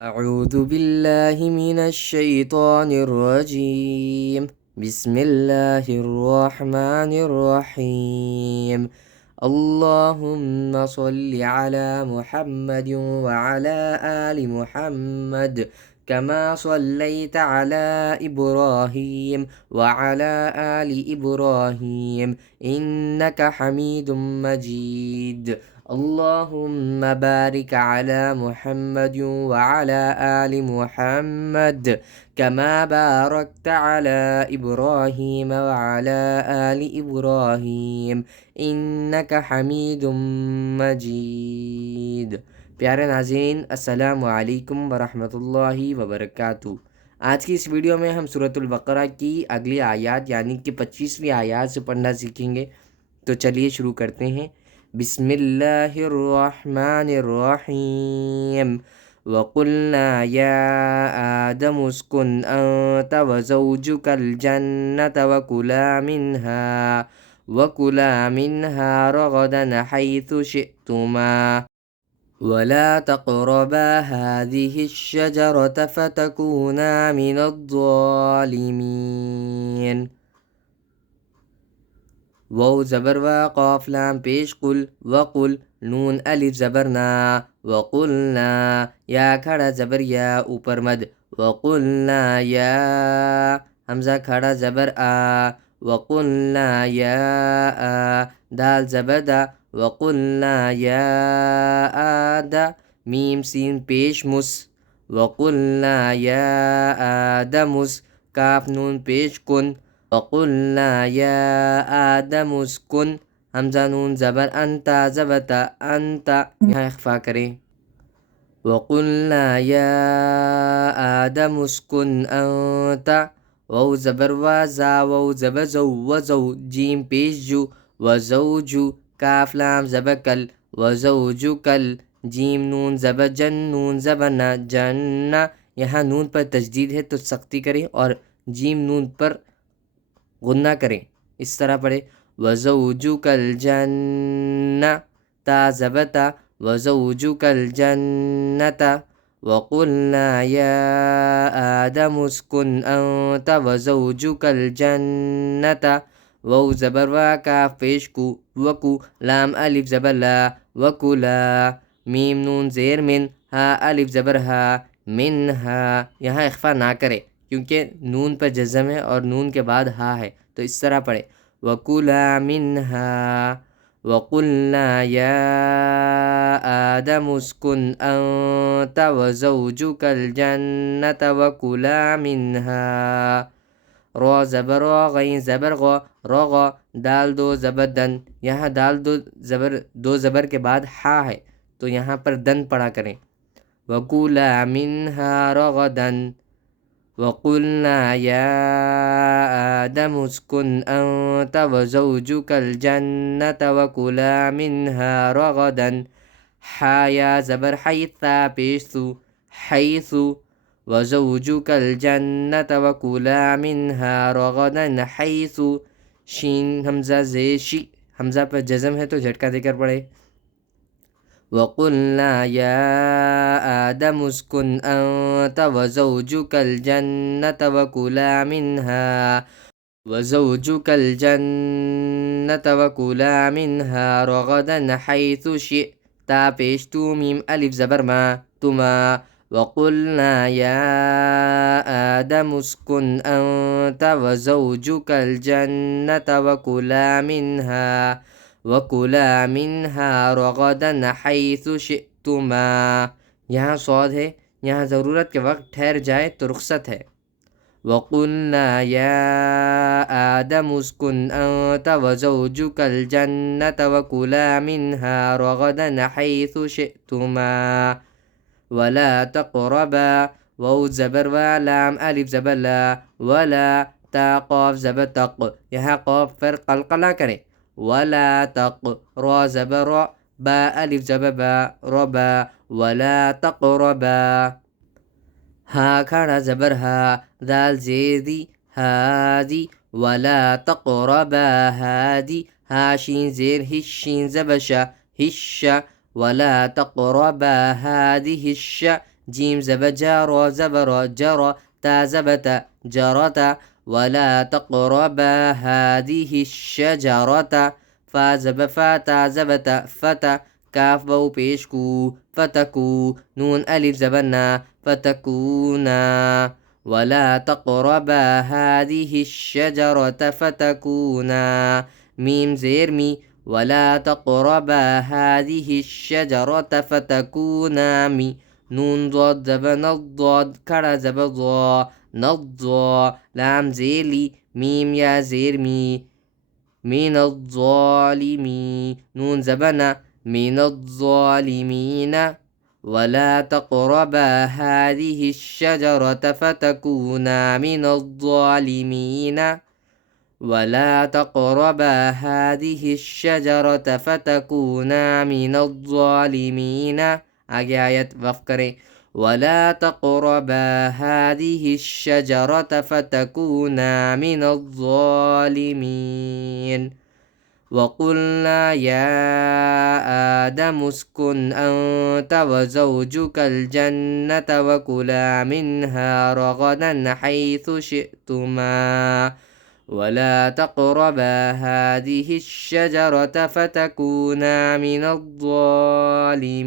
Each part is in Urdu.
أعوذ بالله من الشيطان الرجيم. بسم الله الرحمن الرحيم. اللهم صل على محمد وعلى آل محمد كما صليت على إبراهيم وعلى آل إبراهيم إنك حميد مجيد. اللهم بارك على محمد وعلى آل محمد كما باركت على إبراهيم وعلى آل إبراهيم إنك حميد مجيد. پیارے ناظرین، السلام علیکم ورحمۃ اللہ وبرکاتہ۔ آج کی اس ویڈیو میں ہم سورۃ البقرہ کی اگلی آیات یعنی کہ 25ویں آیات سے پڑھنا سیکھیں گے۔ تو چلیے شروع کرتے ہیں۔ بسم اللہ الرحمن الرحیم۔ وَقُلْنَا يَا آدَمُ اسْكُنْ أَنْتَ وَزَوْجُكَ الْجَنَّةَ وَكُلَا مِنْهَا رَغَدًا حَيْثُ شِئْتُمَا وَلَا تَقْرَبَا هَذِهِ الشَّجَرَةَ فَتَكُونَا مِنَ الظَّالِمِينَ۔ واو زبر وا، قاف لام پیش قل، وقل نون الف زبر نا، وقلنا یا کھڑا زبر یا اوپر مد، وقلنا یا حمزہ کھڑا زبر آ، وقلنا یا آ دال زبر دا، وقلنا یا آدا میم سین پیش مس، وقلنا یا آدمس کاف نون پیش کن، وقلنا یا آدم اسکن حمزہ نون زبر انتا زبتا انتا یہاں اخفا کریں، وقلنا یا آدم اسکن انتا واو زبر وازا، واو زبر زو وزو جیم پیش جو، وزوجو کاف لام زبر کل، وزوجو کل جیم نون زبر جن نون زبر نا جنہ، یہاں نون پر تشدید ہے تو سختی کریں اور جیم نون پر غنہ کریں، اس طرح پڑھے، وَزَوْجُكَ الْجَنَّةَ تا زبتا، وَزَوْجُكَ الْجَنَّةَ وَقُلْنَا يَا آدَمُ اسْكُنْ أَنْتَ وَزَوْجُكَ الْجَنَّةَ واو زبر وا کاف پیش کو، وکو لام الف زبر لا، وکلا میم نون زیر من، ہا الف زبر ہا، منہا یہاں اخفا نہ کرے کیونکہ نون پر جزم ہے اور نون کے بعد ہا ہے، تو اس طرح پڑھے، وَكُلَا مِنْهَا وَقُلْنَا يَا آدَمُ اسْكُنْ أَنْتَ وَزَوْجُكَ الْجَنَّةَ وَكُلَا مِنْهَا را زبر را غین زبر غا رغا دال دو زبر دن، یہاں دال دو زبر کے بعد ہا ہے تو یہاں پر دن پڑھا کریں، وَكُلَا مِنْهَا رَغَدًا وَقُلْنَا يَا آدَمُ اسْكُنْ أَنْتَ وَزَوْجُكَ الْجَنَّةَ وَكُلَا مِنْهَا رَغَدًا حَا یا زبر حیثا پیشتو حیث، وَزَوْجُكَ الْجَنَّةَ وَكُلَا مِنْهَا رَغَدًا حَيْثُ شین حمزہ زیر شی حمزہ پر جزم ہے تو جھٹکا دے کر پڑھے، وَقُلْنَا يَا آدَمُ اسْكُنْ أَنْتَ وَزَوْجُكَ الْجَنَّةَ وَكُلَا مِنْهَا رَغَدًا حَيْثُ شِئْتَا پیشتو میم الف زبر ما تما، وَقُلْنَا يَا آدَمُ اسْكُنْ أَنْتَ وَزَوْجُكَ الْجَنَّةَ وَكُلَا مِنْهَا رَغَدًا حَيْثُ شِئْتُمَا یہاں صاد ہے، یہاں ضرورت کے وقت ٹھہر جائے تو رخصت ہے، وَقُلْنَا يَا آدَمُ اسْكُنْ أَنْتَ وَزَوْجُكَ الْجَنَّةَ وَكُلَا مِنْهَا رَغَدًا حَيْثُ شِئْتُمَا وَلَا تَقْرَبَا واو زبر وا لام الف زبر لا، ولا تا قاف زبر تق یہاں قاف پر قلقلہ کریں، ولا تق را زبر را با الف زبر با ربا ولا تقربا ہا کھڑا زبر ہا دال زیدی ہادی ولا تقربا ہادی ہا شین زیر ہش شین زبر شا ہش ولا تقربا هذه جيم زبر جا را زبر جرى تا زبت جرت ولا تقربا هذه الشجرة فا زب فا تا زبت فتا کاف بو پیش کو فتکو نون الف زبرنا فتکونا ولا تقربا هذه الشجرة فتكونا ميم زير مي ولا تقربا هذه الشجرة فتكونا مي نون ضاد زبن الضاد كرا زبضا نضا لام زيلي ميم يا زير مي من الظالمين نون زبنا من الظالمين ولا تقربا هذه الشجرة فتكونا من الظالمين ولا تقربا هذه الشجرة فتكونا من الظالمين آگے آیت وقف کریں ولا تقربا هذه الشجرة فتكونا من الظالمين وقلنا يا آدم اسكن أنت وزوجك الجنة وكلا منها رغدا حيث شئتما ولا تقربا هذه الشجرة فتكونا من الظالمين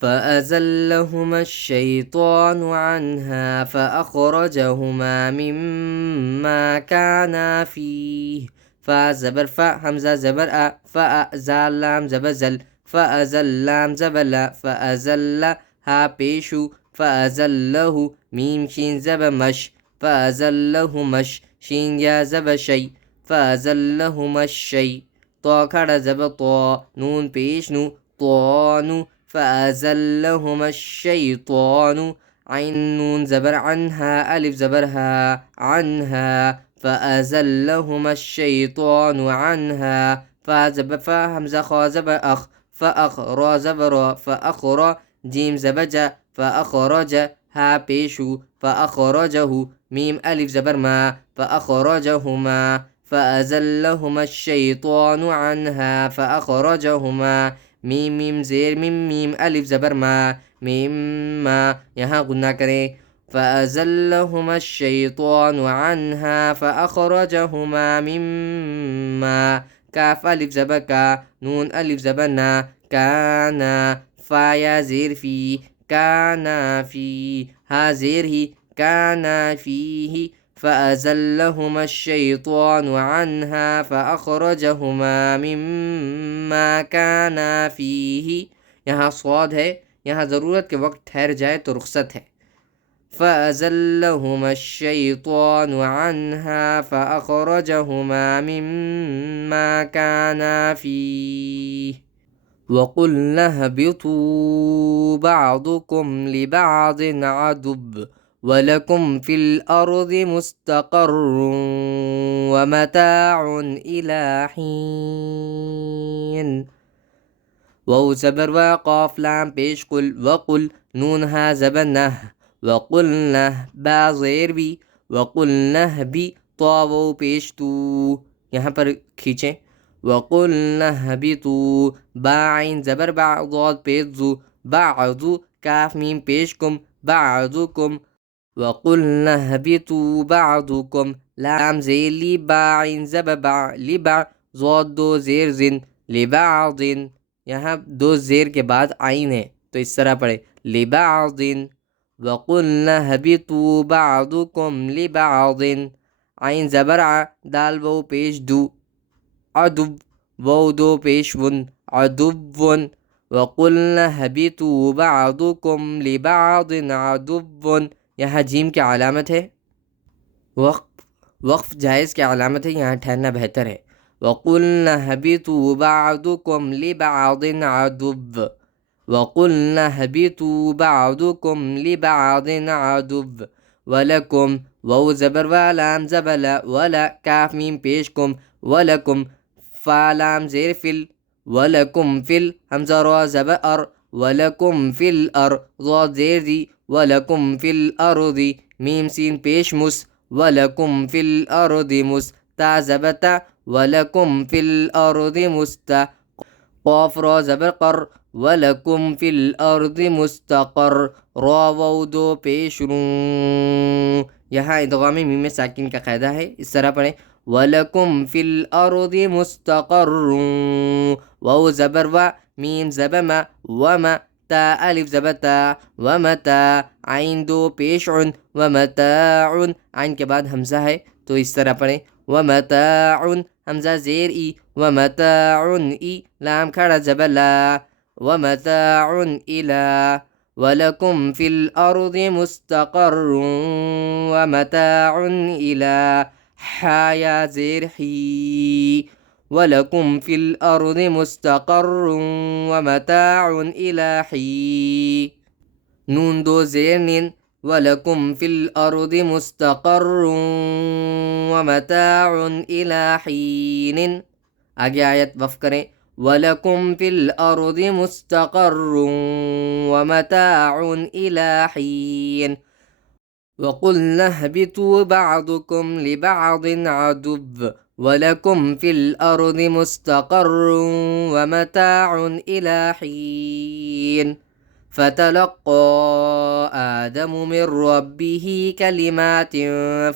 فأزلهما الشيطان عنها فأخرجهما مما كانا فيه فزبر فا همزة زبر أ فأزال لام زبر زل فأزل لام زبر لا فأزل ها بيشو فأزله ميم شين زبر مش فأزلهمش شين يا زبر شي فأزلهما الشي طا كرا زبر طا نون بيشنو طانو فأزلهما الشيطان عين نون زبر عنها ألف زبرها عنها فأزلهما الشيطان عنها فزب فا همزة خا زبر أخ فأخ را زبر فأخر جيم زبج فأخرج ها بيشو فأخرجه ميم ألف زبر ما فأخرجهما فأزلهما الشيطان عنها فأخرجهما میم میم زیر میم میم الف زبر ما میم ما یہاں غنہ کریں فأزلهما الشيطان عنها فأخرجهما مما كاف ألف زبر كا نون ألف زبرنا كانا فا يا زير في كانا في ها زير هي كانا فيه فأزلهما الشيطان عنها فأخرجهما مما كانا فيه یہاں صاد ہے، یہاں ضرورت کے وقت ٹھہر جائے تو رخصت ہے. فأزلهما الشيطان عنها فأخرجهما مما كانا فيه وقلنا اهبطوا بعضكم لبعض عدو وَلَكُمْ فِي الْأَرْضِ مُسْتَقَرٌّ وَمَتَاعٌ إِلَى حِينٍ واو زبر وقاف لام پیش قل وقل نون ہا زبر نہ وقلنا با زیر بھی وقلنا بھی طا واو پیش تو یہاں پر کھینچیں وقلنا بھی تو با عین زبر با ضاد پیش زو بعضو کاف میم پیش کم بعضکم وقلنا اهبطوا بعضكم لام زیر لی با عین زبر با لبع ضاد دو زیر زن لبعض یہاں دو زیر کے بعد عین ہے تو اس طرح پڑھے لبعض وقلنا اهبطوا بعضكم لبعض عین زبر ع دال وہ پیش دو عدو وہ دو پیش ون عدو وقلنا اهبطوا بعضكم لبعض عدو یہاں جیم کی علامت ہے وقف جائز کی علامت ہے، یہاں ٹھہرنا بہتر ہے. وَقُلْنَا اهْبِطُوا بَعْضُكُمْ لِبَعْضٍ عَدُوٌّ وَقُلْنَا اهْبِطُوا بَعْضُكُمْ لِبَعْضٍ عَدُوٌّ وَلَكُمْ واو زبر لام زبر لا ولا کاف میم پیش کم وَلَكُمْ فا لام زیر فل وَلَكُمْ فل حمزہ را زبر ار وَلَكُمْ فِي الْأَرْضِ ضاد زیر دی وَلَكُمْ فِي الْأَرْضِ میم سین پیش مس وَلَكُمْ فِي الْأَرْضِ مُسْتَا زبتا وَلَكُمْ فِي الْأَرْضِ مُسْتَا قاف را زبر قر وَلَكُمْ فِي الْأَرْضِ مُسْتَقَرٌ را و دو پیش روں. یہاں ادغام میم ساکن کا قاعدہ ہے، اس طرح پڑھیں وَلَكُمْ فِي الْأَرْضِ مُسْتَقَرٌ واو زبر و میم زبر ما وما تا الف زبر تا ومتا عین دو پیش عن ومتاع عین کے بعد حمزہ ہے تو اس طرح پڑھیں ومتاع حمزہ زیر ای ومتاع ای لام کھڑا زبر لا ومتاع الى وَلَكُمْ فِي الْأَرْضِ مُسْتَقَرٌ وَمَتَاعٌ إِلَى حَيَا زِرْ حِي وَلَكُمْ فِي الْأَرْضِ مُسْتَقَرٌ وَمَتَاعٌ إِلَى حِي نون دو زیر نین وَلَكُمْ فِي الْأَرْضِ مُسْتَقَرٌ وَمَتَاعٌ إِلَى حِينٍ. آگے آیت وقف کریں وَلَكُمْ فِي الْأَرْضِ مُسْتَقَرٌ وَمَتَاعٌ إِلَى حِينٍ وَقُلْنَا اهْبِطُوا بَعْضُكُمْ لِبَعْضٍ عَدُوٌّ وَلَكُمْ فِي الْأَرْضِ مُسْتَقَرٌ وَمَتَاعٌ إِلَى حِينٍ فَتَلَقَّى آدَمُ مِنْ رَبِّهِ كَلِمَاتٍ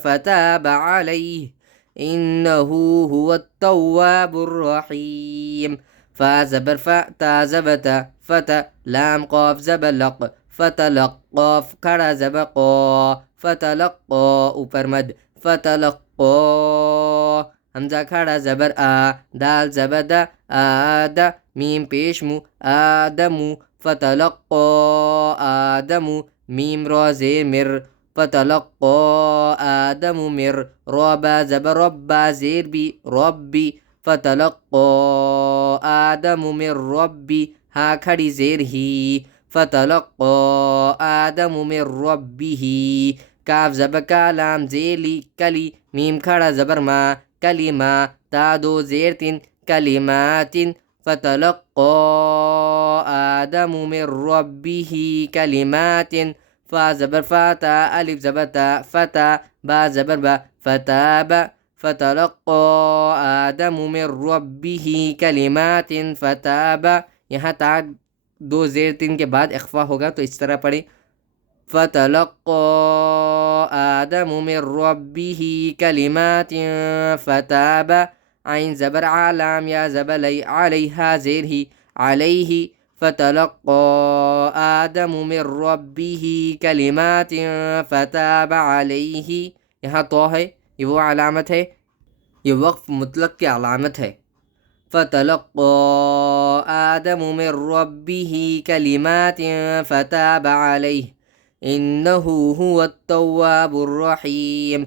فَتَابَ عَلَيْهِ إِنَّهُ هُوَ التَّوَّابُ الرَّحِيمُ. فا زبر فا تا زبر تا فتا لام قاف زبر لق فتلق قاف کھڑا زبر قا فتلقا اوپر مد فتلقا حمزہ کھڑا زبر آ دال زبر دا آدا میم پیش مو آدمو فتلقا آدمو میم را زیر مر فتلقا آدم مر ربا زبر ربا زیر بی ربی فتلقا آدم من ربی ہا کھڑی زیر ہی فتلقا آدم من ربه کاف زبر کا لام زیلی کلی میم کھڑا زبر ما کلمہ تا دو زیر تین کلمات فتلقا آدم من ربه کلمات فا زبر فا تا الف زبر تا فتا با زبر با فتاب فتلقا آدم من ربه کلمات فتاب. یہاں تا دو زیر تین کے بعد اخفا ہوگا تو اس طرح پڑھیں فتلقا آدم من ربه کلمات فتاب عین زبر علام یا زبر لی علیہا زیر ہی علیہ فتلقا آدم من ربه کلمات فتاب علیہ. یہاں تو ہے یہ وہ علامت ہے، یہ وقف مطلق کی علامت ہے. فتلقا آدم من ربه کلمات فتاب علیہ انہ هو التواب الرحیم.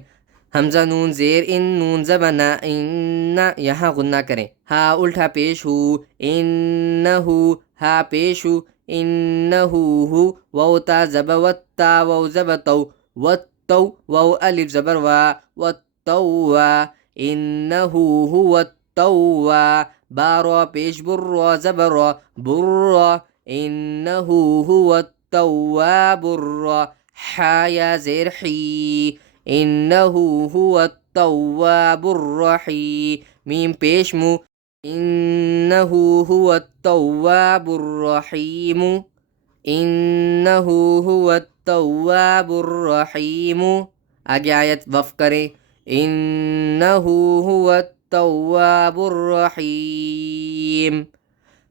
حمزہ نون زیر ان نون زبنا ان یہاں غنہ کریں ہا الٹا پیش ہو انہو ہا پیش ہو انہو ہو واو تا زب وتا واو زب تو وتو واو الف زبر وا وتوا انہو هو التوا بارا پیش برا زبر برا انہو هو التواب حایا زیر حی انہو هو التواب الرحیم میم پیش مو انہو هو التواب الرحیم انہو هو التواب الرحیم. آگے آیت وقف کریں انہو هو التواب الرحیم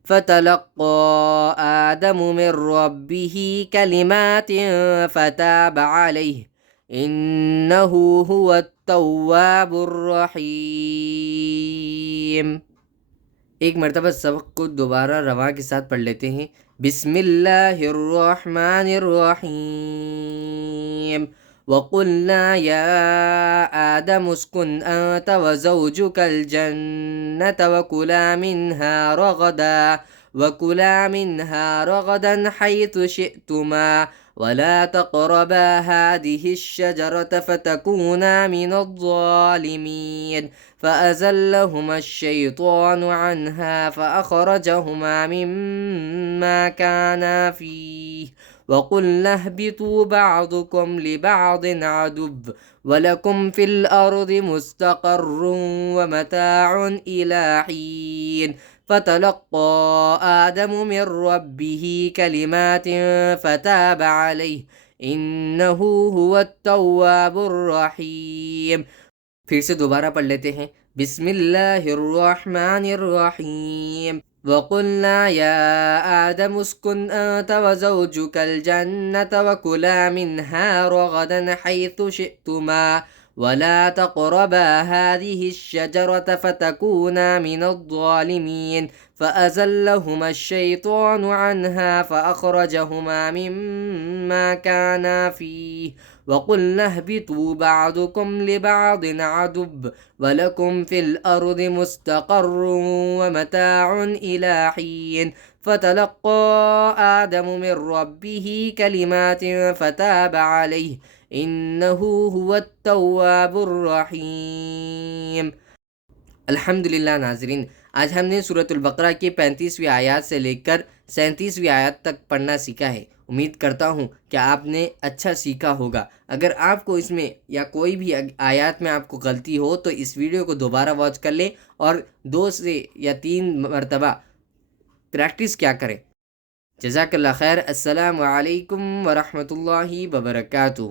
فتلقى آدم من ربه كلمات فتاب عليه إنه هو التواب الرحیم. ایک مرتبہ سبق کو دوبارہ رواں کے ساتھ پڑھ لیتے ہیں. بسم اللہ الرحمن الرحیم وقلنا يا آدم اسكن أنت وزوجك الجنة وكلا منها رغدا حيث شئتما ولا تقربا هذه الشجرة فتكونا من الظالمين فأزلهما الشيطان عنها فأخرجهما مما كانا فيه وقلنا اهبطوا بعضكم لبعض عدو ولكم في الأرض مستقر ومتاع إلى حين فتلقى آدم من ربه كلمات فتاب عليه إنه هو التواب الرحيم. پھر سے دوبارہ پڑھ لیتے ہیں. بسم اللہ الرحمن الرحیم. وقلنا يا آدم اسكن أنت وزوجك الجنة وكلا منها رغدا حيث شئتما ولا تقربا هذه الشجرة فتكونا من الظالمين فأزلهما الشيطان عنها فأخرجهما مما كانا فيه وقلنا اهبطوا بعضكم لبعض عدو ولكم في الأرض مستقر ومتاع إلى حين فتلقى آدم من ربه كلمات فتاب عليه إنه هو التواب الرحيم. الحمدللہ ناظرین، آج ہم نے سورۃ البقرہ کی 35ویں آیات سے لے کر 37ویں آیات تک پڑھنا سیکھا ہے. امید کرتا ہوں کہ آپ نے اچھا سیکھا ہوگا. اگر آپ کو اس میں یا کوئی بھی آیات میں آپ کو غلطی ہو تو اس ویڈیو کو دوبارہ واچ کر لیں اور 2 سے یا 3 مرتبہ پریکٹس کیا کریں. جزاک اللہ خیر. السلام علیکم ورحمۃ اللہ وبرکاتہ.